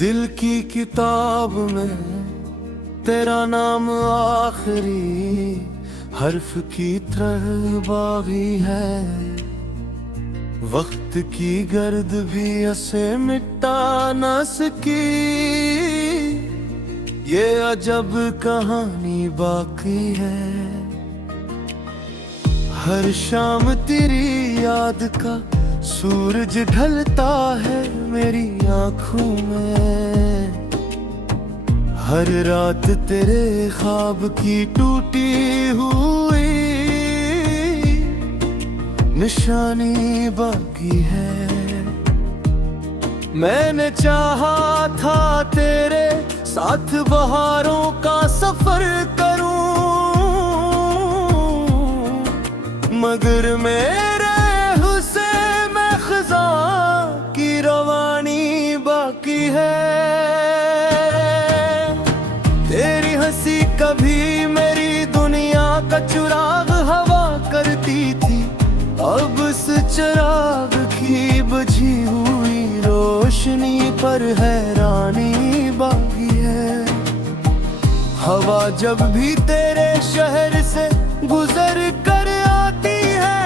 दिल की किताब में तेरा नाम आखिरी हर्फ की तरह बागी है। वक्त की गर्द भी ऐसे मिटा न सकी, ये अजब कहानी बाकी है। हर शाम तेरी याद का सूरज ढलता है मेरी आँखों में। हर रात तेरे ख्वाब की टूटी हुई निशानी बाकी है। मैंने चाहा था तेरे साथ बहारों का सफर करूं, मगर मेरे हुस्न में खज़ां की रवानी बाकी है। तेरी हंसी कभी मेरी दुनिया का चिराग हवा करती थी, अब उस चिराग की बुझी हुई रोशनी पर हैरानी बाकी है। हवा जब भी तेरे शहर से गुजर कर आती है,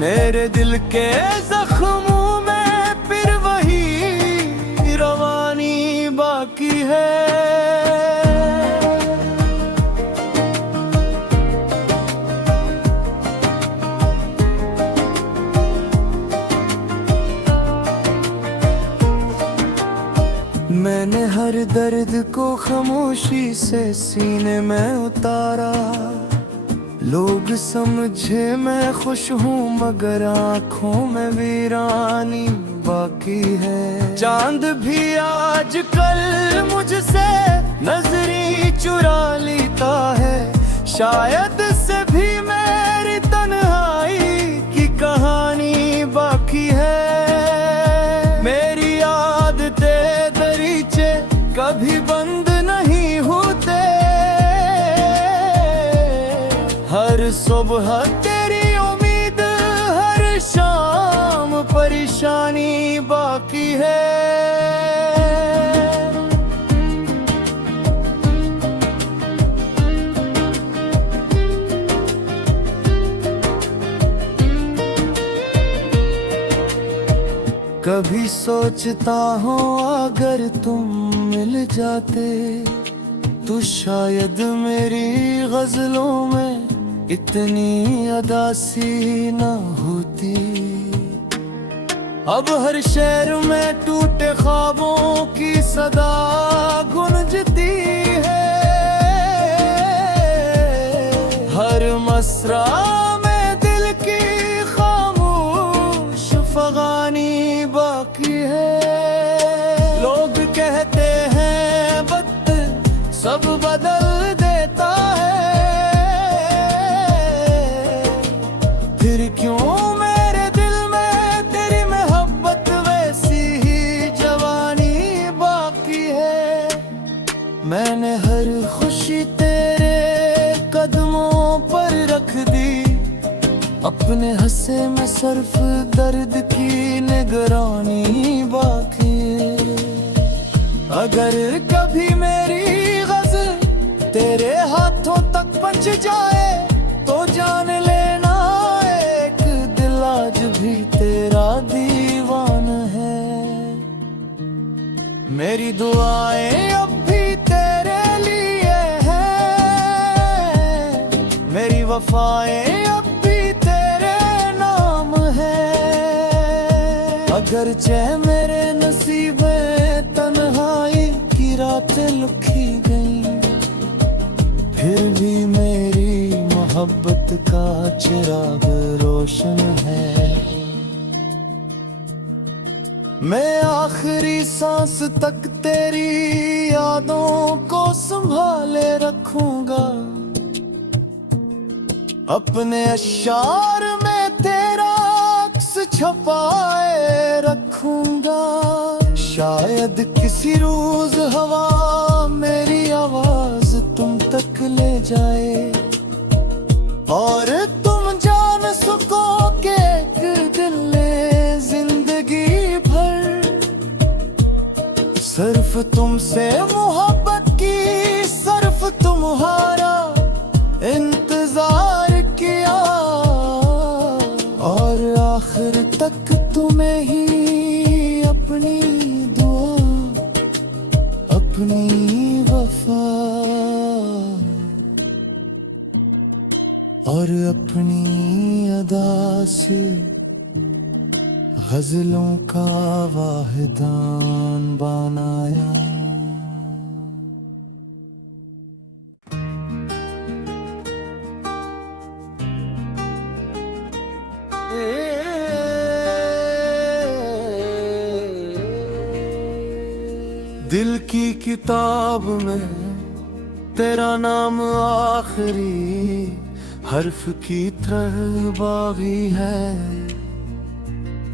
मेरे दिल के जख्मों में फिर वही रवानी बाकी है। मैंने हर दर्द को खामोशी से सीने में उतारा। लोग समझे मैं खुश हूँ मगर आँखों में वीरानी बाकी है। चांद भी आजकल मुझसे नजरी चुरा लेता है, शायद से भी मेरी तन्हाई की कहानी बाकी है। मेरी आदतें दरीचे कभी बंद नहीं होते, हर सुबह तेरी उम्मीद, हर शाम परेशानी बाकी है। कभी सोचता हूँ अगर तुम मिल जाते तो शायद मेरी गजलों में इतनी अदासी न होती। अब हर शहर में टूटे ख्वाबों की सदा गूंजती है। हर मसरा में दिल की खामोश फगानी बाकी है। लोग कहते हैं वक्त सब बदल देता है, फिर क्यों मेरे दिल में तेरी मोहब्बत वैसी ही जवानी बाकी है। मैंने हर खुशी तेरे कदमों पर रख दी, अपने हंसे में सिर्फ दर्द की निगरानी बाकी है। अगर कभी मेरी गज़ल तेरे हाथों तक पहुंच जाए तो जान लेना एक दिल आज भी तेरा दीवान है। मेरी दुआएं अब भी तेरे लिए हैं, मेरी वफाएं अब भी तेरे नाम है। अगर चाहे मेरे नसीब में तन्हाई की रातें लिखी गई, फिर भी मेरी मोहब्बत का चिराग रोशन है। मैं आखिरी सांस तक तेरी यादों को संभाले रखूंगा, अपने अशार में तेरा अक्स छपाए रखूंगा। शायद किसी रोज हवा मेरी आवाज तुम तक ले जाए, और तुम जान सको कि एक दिल ने जिंदगी भर सिर्फ तुमसे मोहब्बत की, सिर्फ तुम्हारा इंतजार किया, और आखिर तक तुम्हें ही अपनी दुआ, अपनी वफा और अपनी अदा से गजलों का वाहिदान बनाया। दिल की किताब में तेरा नाम आखिरी हर्फ की तरह बागी है।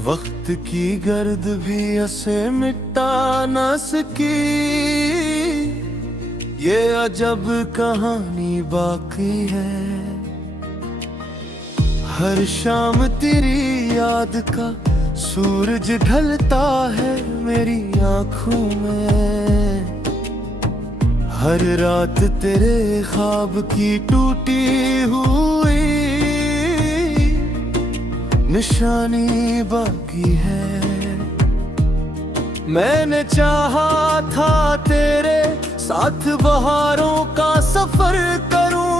वक्त की गर्द भी उसे मिटा न सकी, ये अजब कहानी बाकी है। हर शाम तेरी याद का सूरज ढलता है मेरी आँखों में, हर रात तेरे ख्वाब की टूटी हुई निशानी बाकी है। मैंने चाहा था तेरे साथ बहारों का सफर करूं,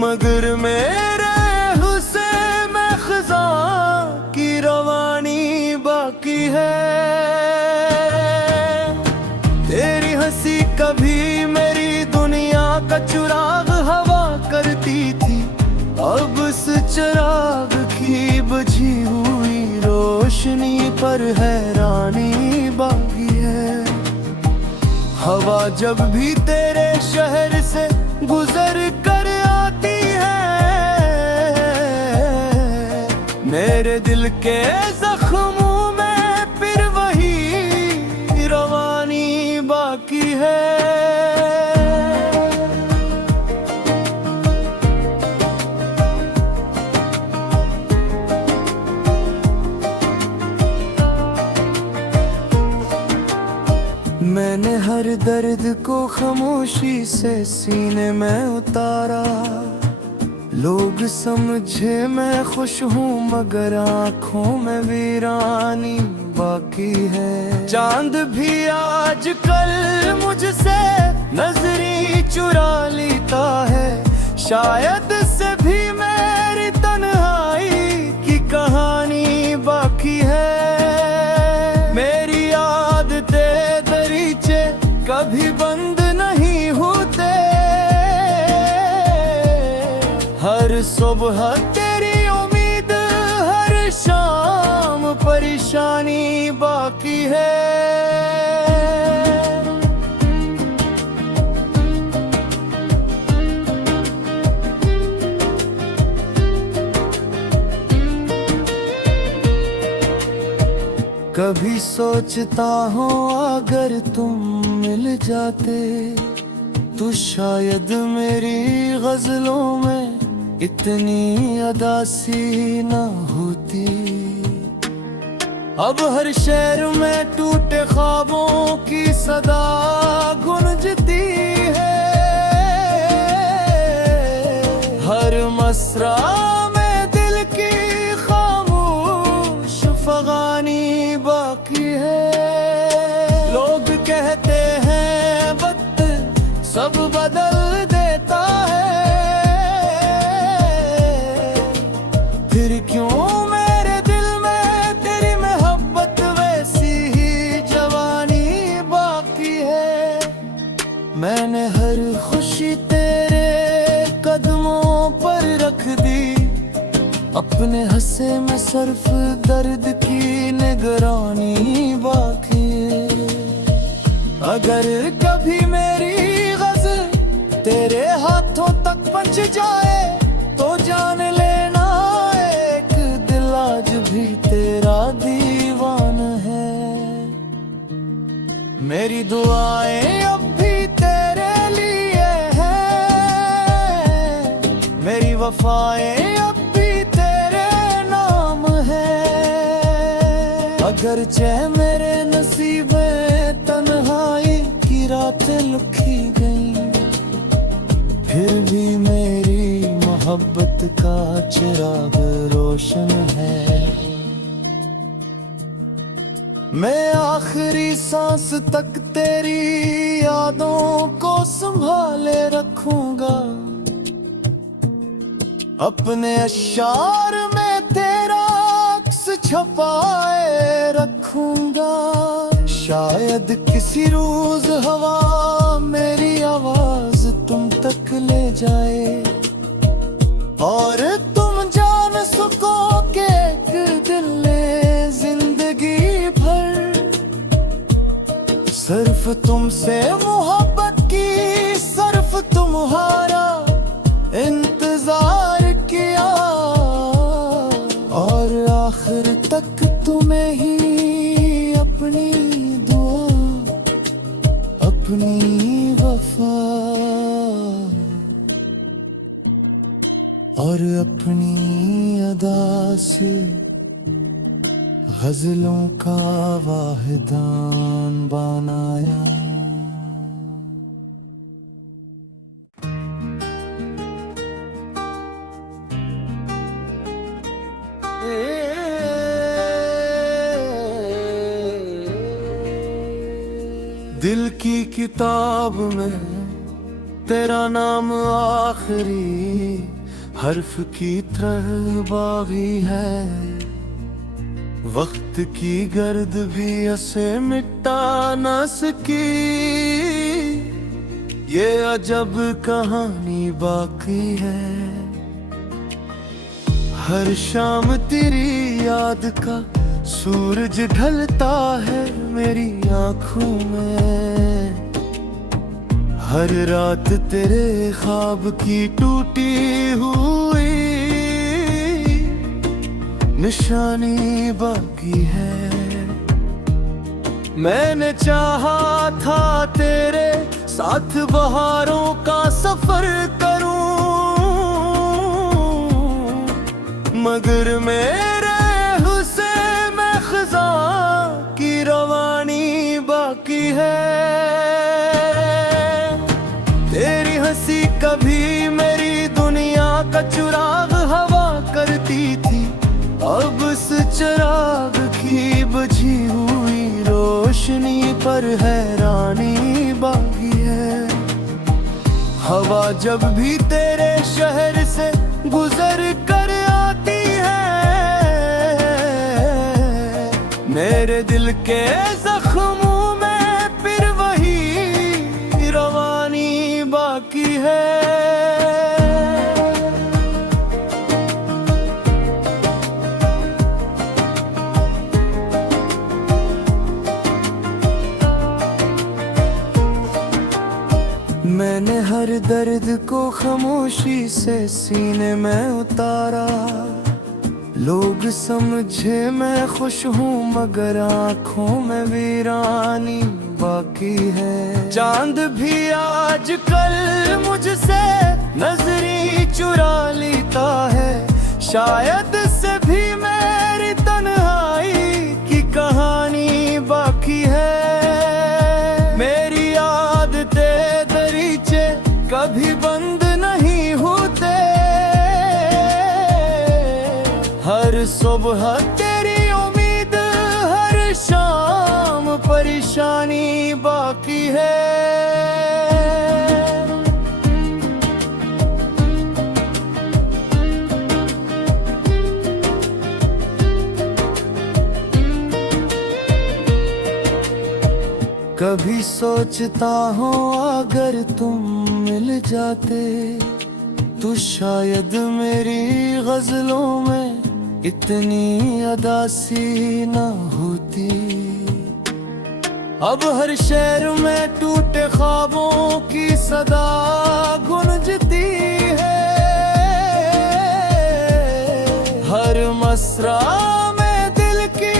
मगर मेरे हुस्न में खज़ां की रवानी बाकी है। तेरी हंसी कभी मेरी दुनिया का चिराग हवा करती थी, अब इस चिराग की बुझी हुई रोशनी पर हैरानी बाकी है। हवा जब भी तेरे शहर से गुजर कर आती है, मेरे दिल के जख्मों में फिर वही रवानी बाकी है। मैंने हर दर्द को खामोशी से सीने में उतारा, लोग समझे मैं खुश हूँ मगर आँखों में वीरानी बाकी है। चांद भी आजकल मुझसे नजरी चुरा लेता है, शायद से भी मेरी तन्हाई की कहानी बाकी है। मेरी आदतें दरीचे कभी बंद नहीं होते, हर सुबह तेरी उम्मीद, हर शाम परेशानी बाकी है। कभी सोचता हूँ अगर तुम मिल जाते तो शायद मेरी गजलों में इतनी अदासी न होती। अब हर शहर में टूटे ख्वाबों की सदा गूंजती है, हर मसरा में दिल की खामोश फगानी बाकी है। लोग कहते हैं वक्त सब बदल देता है, फिर क्यों मेरे दिल में तेरी मोहब्बत वैसी ही जवानी बाकी है। मैंने हर खुशी तेरे कदमों पर रख दी, अपने हंसे में सिर्फ दर्द की निगरानी बाकी है। अगर कभी मेरी गज़ल तेरे हाथों तक पहुंच जाए तो जान लेना एक दिल आज भी तेरा दीवान है। मेरी दुआएं अब भी तेरे लिए हैं, वफाएं अब भी तेरे नाम है। अगरचे मेरे नसीब में तन्हाई की रातें लिखी गई, फिर भी मेरी मोहब्बत का चिराग रोशन है। मैं आखिरी सांस तक तेरी यादों को संभाले रखूंगा, अपने अशार में तेरा अक्स छपाए रखूंगा। शायद किसी रोज हवा मेरी आवाज तुम तक ले जाए, और तुम जान सको कि एक दिल ने जिंदगी भर सिर्फ तुमसे मोहब्बत की, सिर्फ तुम्हारा इंतजार किया, और आखिर तक तुम्हें ही अपनी दुआ, अपनी वफा और अपनी अदा से गजलों का वाहिदान बनाया। दिल की किताब में तेरा नाम आखिरी हर्फ की तरह बागी है। वक्त की गर्द भी ऐसे मिटा न सकी, ये अजब कहानी बाकी है। हर शाम तेरी याद का सूरज ढलता है मेरी आँखों में, हर रात तेरे ख्वाब की टूटी हुई निशानी बाकी है। मैंने चाहा था तेरे साथ बहारों का सफर करूं, मगर मेरे हुस्न में खज़ां की रवानी बाकी है। तेरी हंसी कभी मेरी दुनिया का चिराग हवा करती थी, अब इस चिराग की बुझी हुई रोशनी पर हैरानी बाकी है। हवा जब भी तेरे शहर से गुजर कर आती है, मेरे दिल के जख्मों में फिर वही रवानी बाकी है। मैंने हर दर्द को खामोशी से सीने में उतारा, लोग समझे मैं खुश हूँ मगर आँखों में वीरानी बाकी है। चांद भी आज कल मुझसे नजरी चुरा लेता है, शायद से भी मेरी तन्हाई की कहानी बाकी है। मेरी आदतें कभी बंद नहीं होते, हर सुबह तेरी उम्मीद, हर शाम परेशानी बाकी है। कभी सोचता हूँ अगर तुम मिल जाते तो शायद मेरी गजलों में इतनी अदासी न होती। अब हर शहर में टूटे ख्वाबों की सदा गूंजती है, हर मसरा में दिल की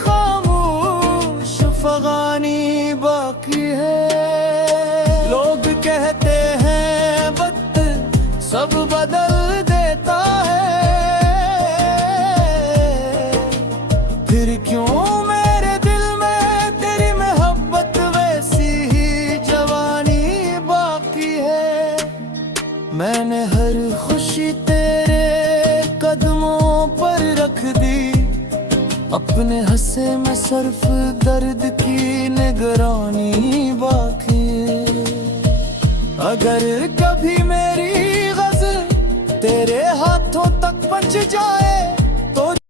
खामोश फगानी बाकी है। लोग कहते हैं वक्त सब बदल देता मैंने हर खुशी तेरे कदमों पर रख दी, अपने हंसे में सिर्फ दर्द की निगरानी बाकी। अगर कभी मेरी गज़ल तेरे हाथों तक पहुंच जाए